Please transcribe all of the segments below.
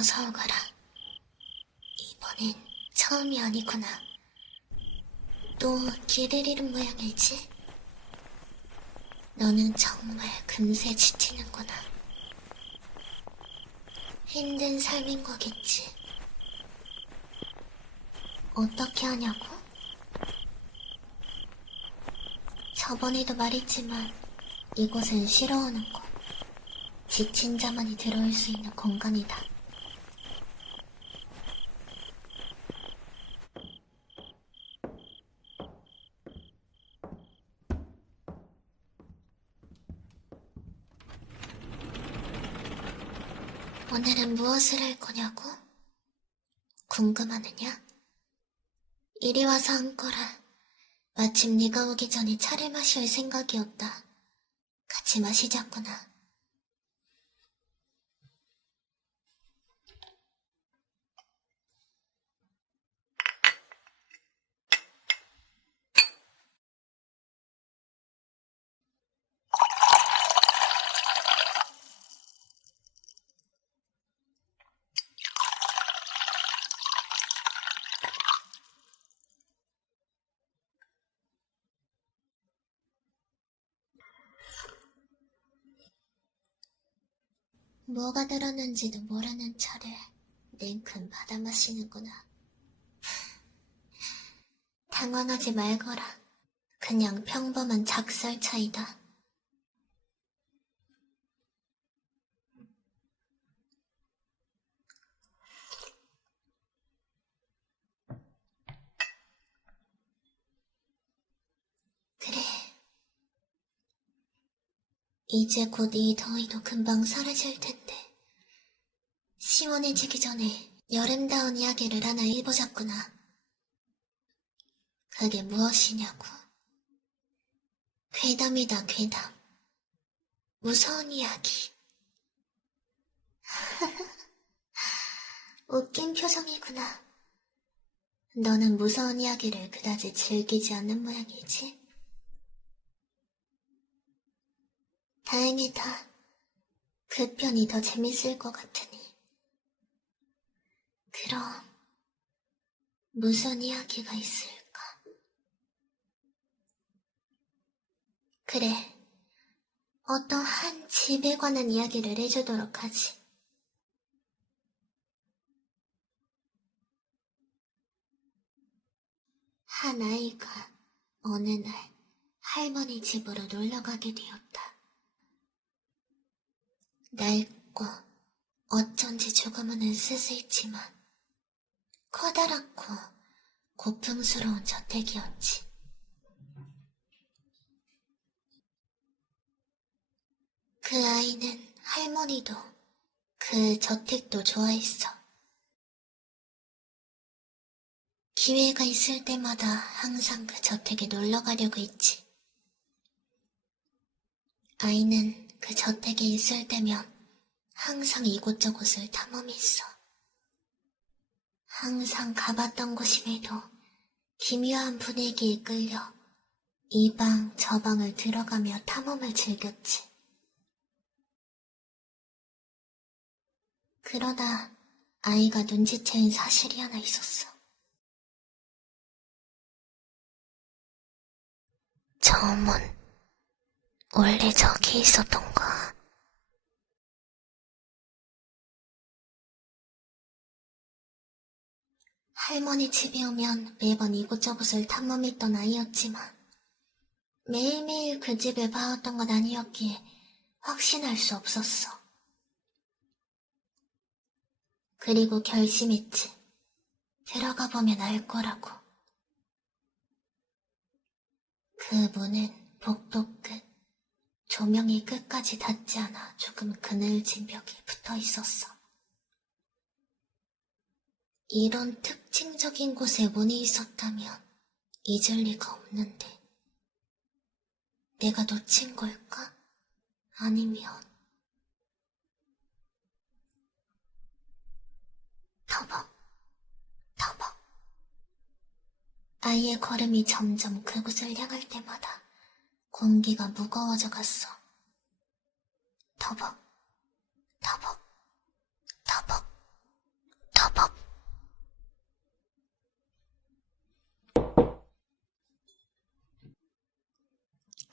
어서 오거라. 이번엔 처음이 아니구나. 또 길을 잃은 모양이지? 너는 정말 금세 지치는구나. 힘든 삶인 거겠지. 어떻게 하냐고? 저번에도 말했지만 이곳은 쉬러 오는 곳. 지친 자만이 들어올 수 있는 공간이다. 오늘은 무엇을 할 거냐고? 궁금하느냐? 이리 와서 앉거라. 마침 네가 오기 전에 차를 마실 생각이었다. 같이 마시자꾸나. 뭐가 들었는지도 모르는 차를 냉큼 받아 마시는구나. 당황하지 말거라. 그냥 평범한 작살 차이다. 그래. 이제 곧 이 더위도 금방 사라질 텐데. 시원해지기 전에 여름다운 이야기를 하나 해보자꾸나. 그게 무엇이냐고? 괴담이다, 괴담. 무서운 이야기. 웃긴 표정이구나. 너는 무서운 이야기를 그다지 즐기지 않는 모양이지? 다행이다. 그 편이 더 재밌을 것 같으니. 그럼 무슨 이야기가 있을까? 그래, 어떤 한 집에 관한 이야기를 해주도록 하지. 한 아이가 어느 날 할머니 집으로 놀러가게 되었다. 낡고 어쩐지 조금은 으스스했지만 커다랗고 고풍스러운 저택이었지. 그 아이는 할머니도 그 저택도 좋아했어. 기회가 있을 때마다 항상 그 저택에 놀러 가려고 했지. 아이는 그 저택에 있을 때면 항상 이곳저곳을 탐험했어. 항상 가봤던 곳임에도 기묘한 분위기에 끌려 이 방 저 방을 들어가며 탐험을 즐겼지. 그러다 아이가 눈치챈 사실이 하나 있었어. 저 문, 원래 저기 있었던가. 할머니 집에 오면 매번 이곳저곳을 탐험했던 아이였지만 매일매일 그 집을 봐왔던 건 아니었기에 확신할 수 없었어. 그리고 결심했지. 들어가 보면 알 거라고. 그 문은 복도 끝, 조명이 끝까지 닿지 않아 조금 그늘진 벽에 붙어 있었어. 이런 특징적인 곳에 문이 있었다면 잊을 리가 없는데. 내가 놓친 걸까? 아니면 터벅, 터벅. 아이의 걸음이 점점 그곳을 향할 때마다 공기가 무거워져 갔어. 터벅, 터벅, 터벅.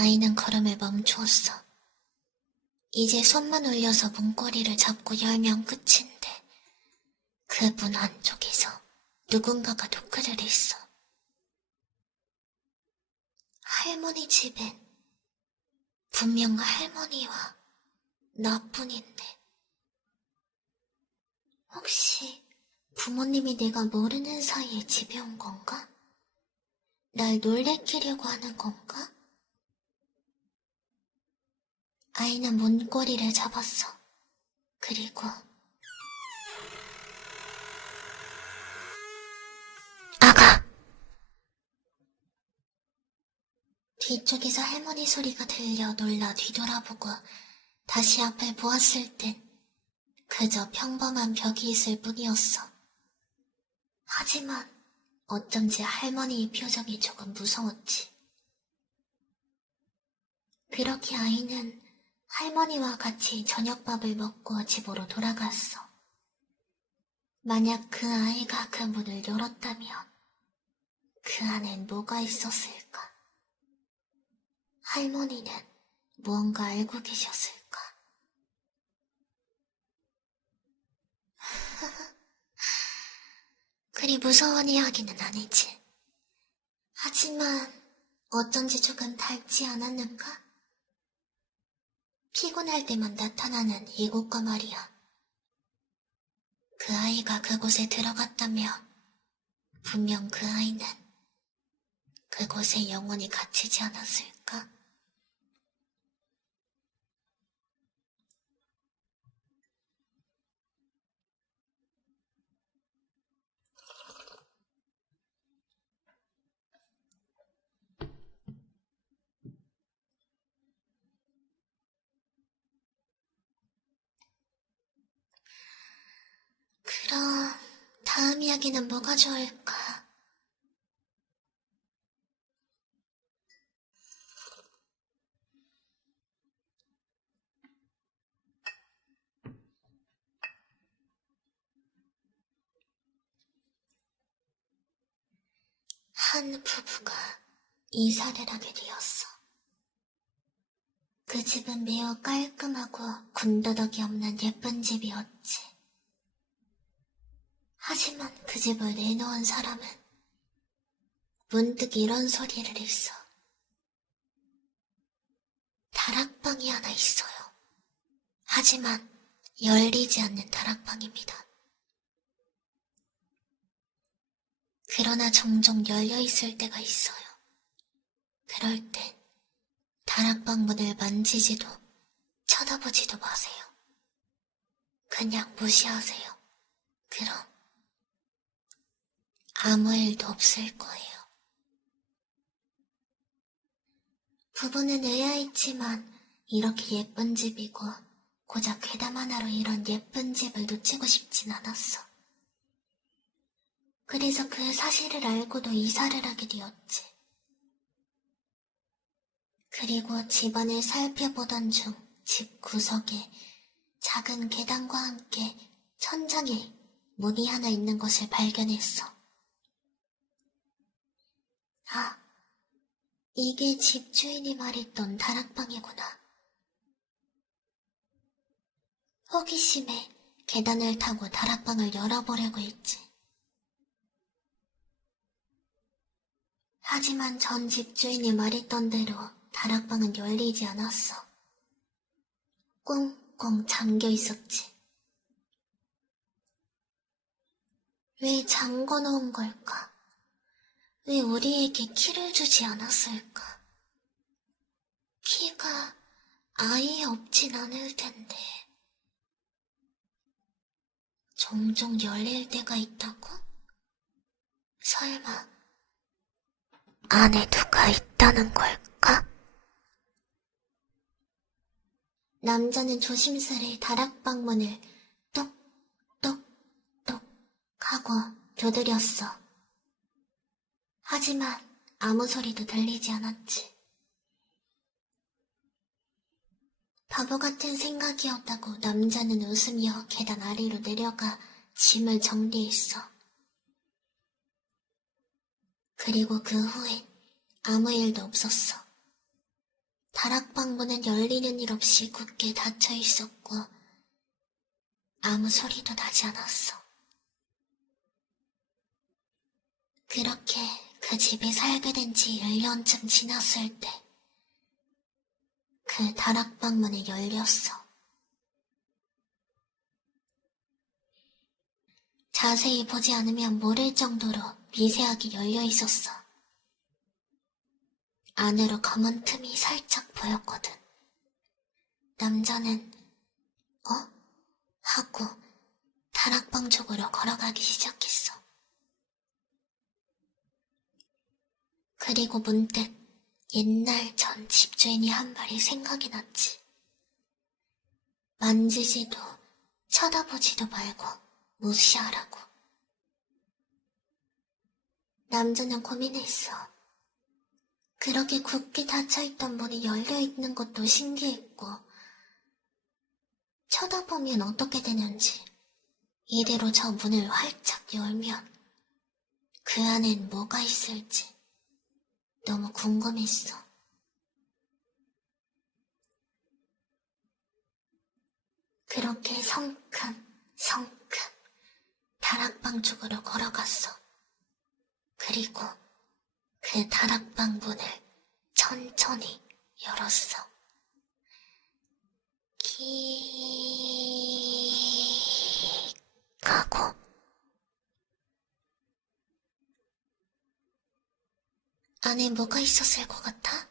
아이는 걸음을 멈추었어. 이제 손만 올려서 문고리를 잡고 열면 끝인데 그 문 안쪽에서 누군가가 노크를 했어. 할머니 집엔 분명 할머니와 나뿐인데 혹시 부모님이 내가 모르는 사이에 집에 온 건가? 날 놀래키려고 하는 건가? 아이는 문고리를 잡았어. 그리고 아가! 뒤쪽에서 할머니 소리가 들려 놀라 뒤돌아보고 다시 앞을 보았을 땐 그저 평범한 벽이 있을 뿐이었어. 하지만 어쩐지 할머니의 표정이 조금 무서웠지. 그렇게 아이는 할머니와 같이 저녁밥을 먹고 집으로 돌아갔어. 만약 그 아이가 그 문을 열었다면 그 안엔 뭐가 있었을까? 할머니는 무언가 알고 계셨을까? 그리 무서운 이야기는 아니지. 하지만 어쩐지 조금 닮지 않았는가? 피곤할 때만 나타나는 이곳과 말이야. 그 아이가 그곳에 들어갔다면 분명 그 아이는 그곳에 영원히 갇히지 않았을까? 그럼 다음 이야기는 뭐가 좋을까? 한 부부가 이사를 하게 되었어. 그 집은 매우 깔끔하고 군더더기 없는 예쁜 집이었지. 하지만 그 집을 내놓은 사람은 문득 이런 소리를 했어. 다락방이 하나 있어요. 하지만 열리지 않는 다락방입니다. 그러나 종종 열려있을 때가 있어요. 그럴 땐 다락방 문을 만지지도 쳐다보지도 마세요. 그냥 무시하세요. 그럼 아무 일도 없을 거예요. 부부는 의아했지만 이렇게 예쁜 집이고 고작 괴담 하나로 이런 예쁜 집을 놓치고 싶진 않았어. 그래서 그 사실을 알고도 이사를 하게 되었지. 그리고 집안을 살펴보던 중 집 구석에 작은 계단과 함께 천장에 문이 하나 있는 것을 발견했어. 아, 이게 집주인이 말했던 다락방이구나. 호기심에 계단을 타고 다락방을 열어보려고 했지. 하지만 전 집주인이 말했던 대로 다락방은 열리지 않았어. 꽁꽁 잠겨 있었지. 왜 잠궈 놓은 걸까? 왜 우리에게 키를 주지 않았을까? 키가 아예 없진 않을 텐데. 종종 열릴 때가 있다고? 설마 안에 누가 있다는 걸까? 남자는 조심스레 다락방 문을 똑똑똑 하고 두드렸어. 하지만 아무 소리도 들리지 않았지. 바보 같은 생각이었다고 남자는 웃으며 계단 아래로 내려가 짐을 정리했어. 그리고 그 후엔 아무 일도 없었어. 다락방 문은 열리는 일 없이 굳게 닫혀 있었고 아무 소리도 나지 않았어. 그렇게 그 집에 살게 된 지 1년쯤 지났을 때 그 다락방 문이 열렸어. 자세히 보지 않으면 모를 정도로 미세하게 열려 있었어. 안으로 검은 틈이 살짝 보였거든. 남자는 하고 다락방 쪽으로 걸어가기 시작했어. 그리고 문득 옛날 전 집주인이 한 말이 생각이 났지. 만지지도 쳐다보지도 말고 무시하라고. 남자는 고민했어. 그렇게 굳게 닫혀있던 문이 열려있는 것도 신기했고 쳐다보면 어떻게 되는지, 이대로 저 문을 활짝 열면 그 안엔 뭐가 있을지 너무 궁금했어. 그렇게 성큼 다락방 쪽으로 걸어갔어. 그리고 그 다락방 문을 천천히 열었어. 킥 하고 안에 뭐가 있었을 것 같아?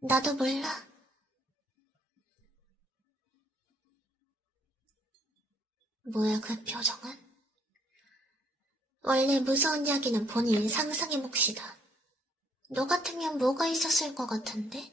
나도 몰라. 뭐야 그 표정은? 원래 무서운 이야기는 본인 상상의 몫이다. 너 같으면 뭐가 있었을 것 같은데?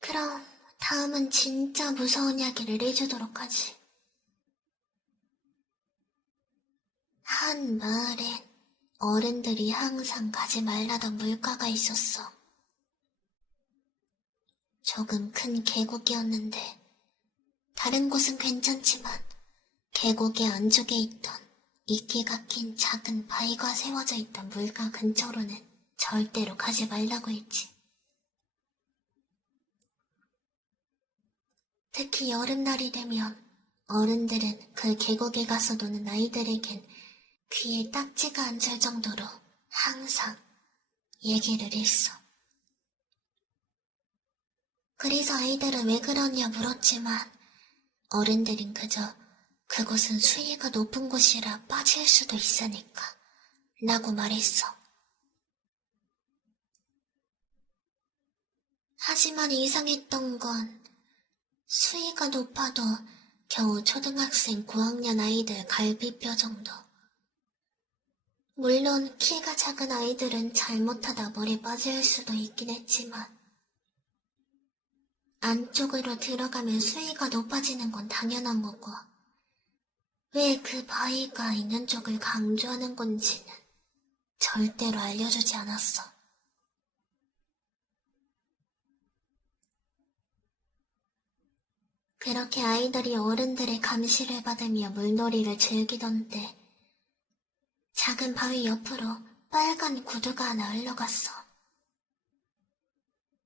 그럼 다음은 진짜 무서운 이야기를 해주도록 하지. 한 마을엔 어른들이 항상 가지 말라던 물가가 있었어. 조금 큰 계곡이었는데 다른 곳은 괜찮지만 계곡의 안쪽에 있던 이끼가 낀 작은 바위가 세워져 있던 물가 근처로는 절대로 가지 말라고 했지. 특히 여름날이 되면 어른들은 그 계곡에 가서 노는 아이들에겐 귀에 딱지가 앉을 정도로 항상 얘기를 했어. 그래서 아이들은 왜 그러냐 물었지만 어른들은 그저 그곳은 수위가 높은 곳이라 빠질 수도 있으니까 라고 말했어. 하지만 이상했던 건 수위가 높아도 겨우 초등학생 고학년 아이들 갈비뼈 정도. 물론 키가 작은 아이들은 잘못하다 물에 빠질 수도 있긴 했지만 안쪽으로 들어가면 수위가 높아지는 건 당연한 거고 왜 그 바위가 있는 쪽을 강조하는 건지는 절대로 알려주지 않았어. 그렇게 아이들이 어른들의 감시를 받으며 물놀이를 즐기던 때 작은 바위 옆으로 빨간 구두가 하나 흘러갔어.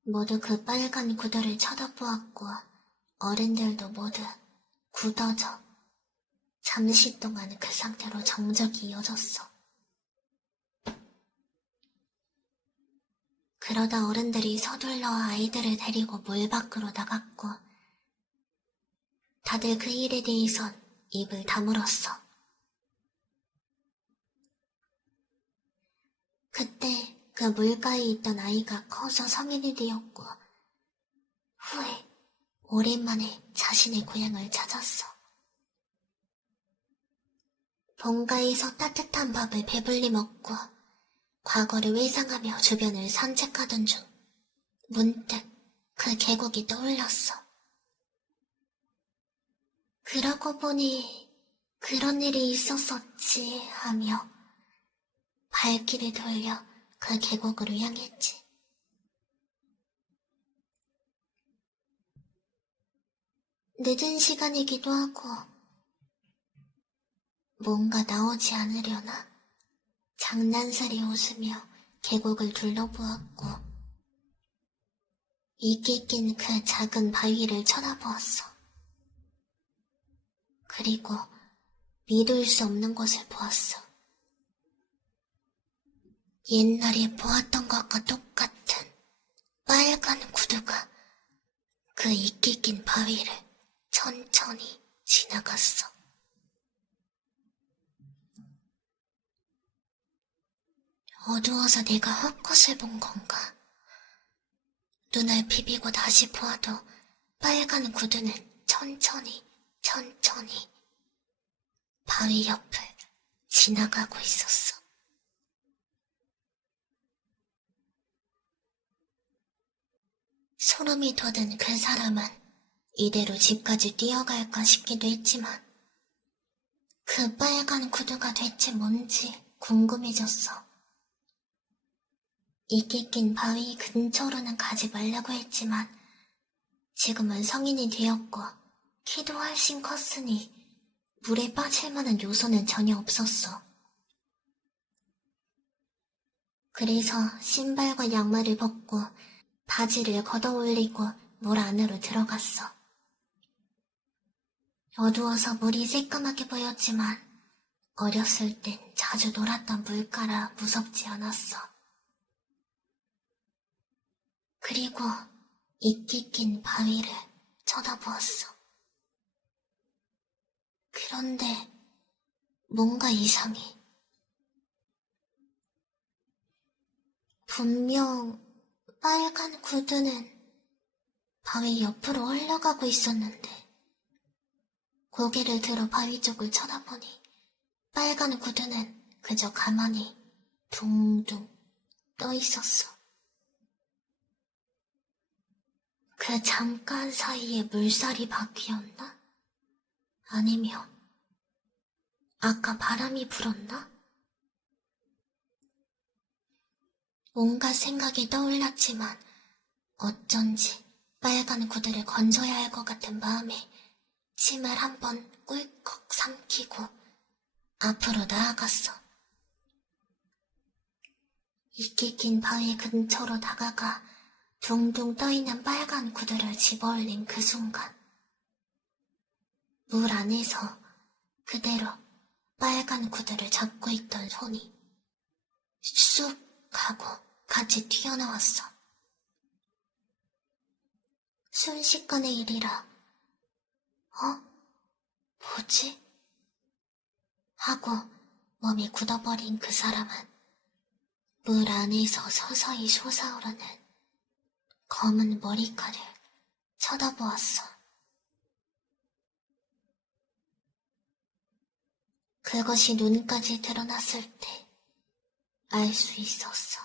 모두 그 빨간 구두를 쳐다보았고 어른들도 모두 굳어져 잠시 동안 그 상태로 정적이 이어졌어. 그러다 어른들이 서둘러 아이들을 데리고 물 밖으로 나갔고 다들 그 일에 대해선 입을 다물었어. 그때 그 물가에 있던 아이가 커서 성인이 되었고 후에 오랜만에 자신의 고향을 찾았어. 본가에서 따뜻한 밥을 배불리 먹고 과거를 회상하며 주변을 산책하던 중 문득 그 계곡이 떠올랐어. 그러고 보니 그런 일이 있었었지 하며 발길을 돌려 그 계곡으로 향했지. 늦은 시간이기도 하고 뭔가 나오지 않으려나 장난살이 웃으며 계곡을 둘러보았고 이끼 낀 그 작은 바위를 쳐다보았어. 그리고 믿을 수 없는 것을 보았어. 옛날에 보았던 것과 똑같은 빨간 구두가 그 이끼 낀 바위를 천천히 지나갔어. 어두워서 내가 헛것을 본 건가? 눈을 비비고 다시 보아도 빨간 구두는 천천히 바위 옆을 지나가고 있었어. 소름이 돋은 그 사람은 이대로 집까지 뛰어갈까 싶기도 했지만 그 빨간 구두가 대체 뭔지 궁금해졌어. 이끼 낀 바위 근처로는 가지 말라고 했지만 지금은 성인이 되었고 키도 훨씬 컸으니 물에 빠질 만한 요소는 전혀 없었어. 그래서 신발과 양말을 벗고 바지를 걷어올리고 물 안으로 들어갔어. 어두워서 물이 새까맣게 보였지만 어렸을 땐 자주 놀았던 물가라 무섭지 않았어. 그리고 이끼 낀 바위를 쳐다보았어. 그런데 뭔가 이상해. 분명 빨간 구두는 바위 옆으로 흘러가고 있었는데 고개를 들어 바위 쪽을 쳐다보니 빨간 구두는 그저 가만히 둥둥 떠 있었어. 그 잠깐 사이에 물살이 바뀌었나? 아니면 아까 바람이 불었나? 온갖 생각이 떠올랐지만 어쩐지 빨간 구두를 건져야 할 것 같은 마음에 침을 한번 꿀꺽 삼키고 앞으로 나아갔어. 이끼 낀 바위 근처로 다가가 둥둥 떠있는 빨간 구두를 집어올린 그 순간 물 안에서 그대로 빨간 구두를 잡고 있던 손이 쑥 하고 같이 튀어나왔어. 순식간의 일이라 뭐지? 하고 몸이 굳어버린 그 사람은 물 안에서 서서히 솟아오르는 검은 머리카락을 쳐다보았어. 그것이 눈까지 드러났을 때 알 수 있었어.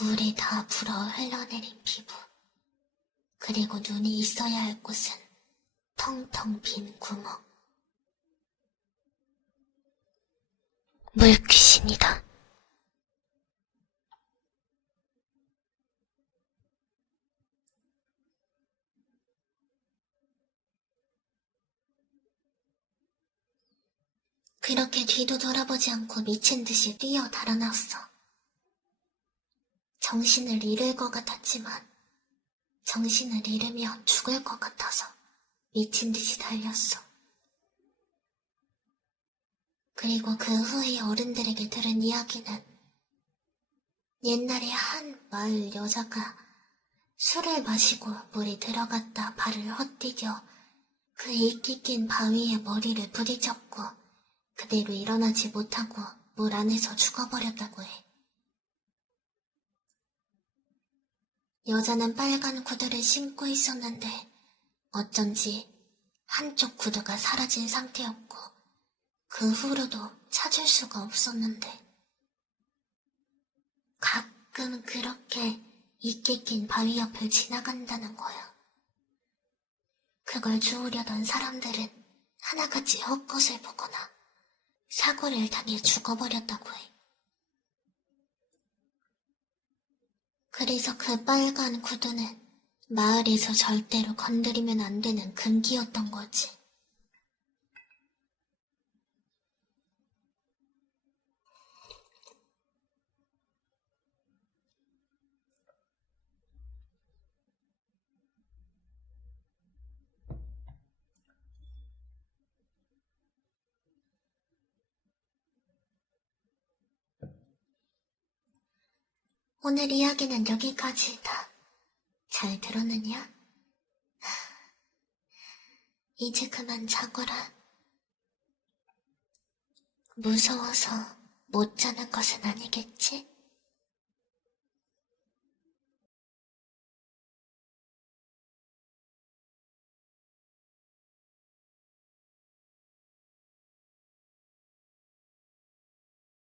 물이 다 불어 흘러내린 피부, 그리고 눈이 있어야 할 곳은 텅텅 빈 구멍. 물귀신이다. 그렇게 뒤도 돌아보지 않고 미친 듯이 뛰어 달아났어. 정신을 잃을 것 같았지만 정신을 잃으면 죽을 것 같아서 미친 듯이 달렸어. 그리고 그 후에 어른들에게 들은 이야기는 옛날에 한 마을 여자가 술을 마시고 물에 들어갔다 발을 헛디뎌 그 이끼 낀 바위에 머리를 부딪혔고 그대로 일어나지 못하고 물 안에서 죽어버렸다고 해. 여자는 빨간 구두를 신고 있었는데 어쩐지 한쪽 구두가 사라진 상태였고 그 후로도 찾을 수가 없었는데 가끔 그렇게 이끼 낀 바위 옆을 지나간다는 거야. 그걸 주우려던 사람들은 하나같이 헛것을 보거나 사고를 당해 죽어버렸다고 해. 그래서 그 빨간 구두는 마을에서 절대로 건드리면 안 되는 금기였던 거지. 오늘 이야기는 여기까지다. 잘 들었느냐? 이제 그만 자거라. 무서워서 못 자는 것은 아니겠지?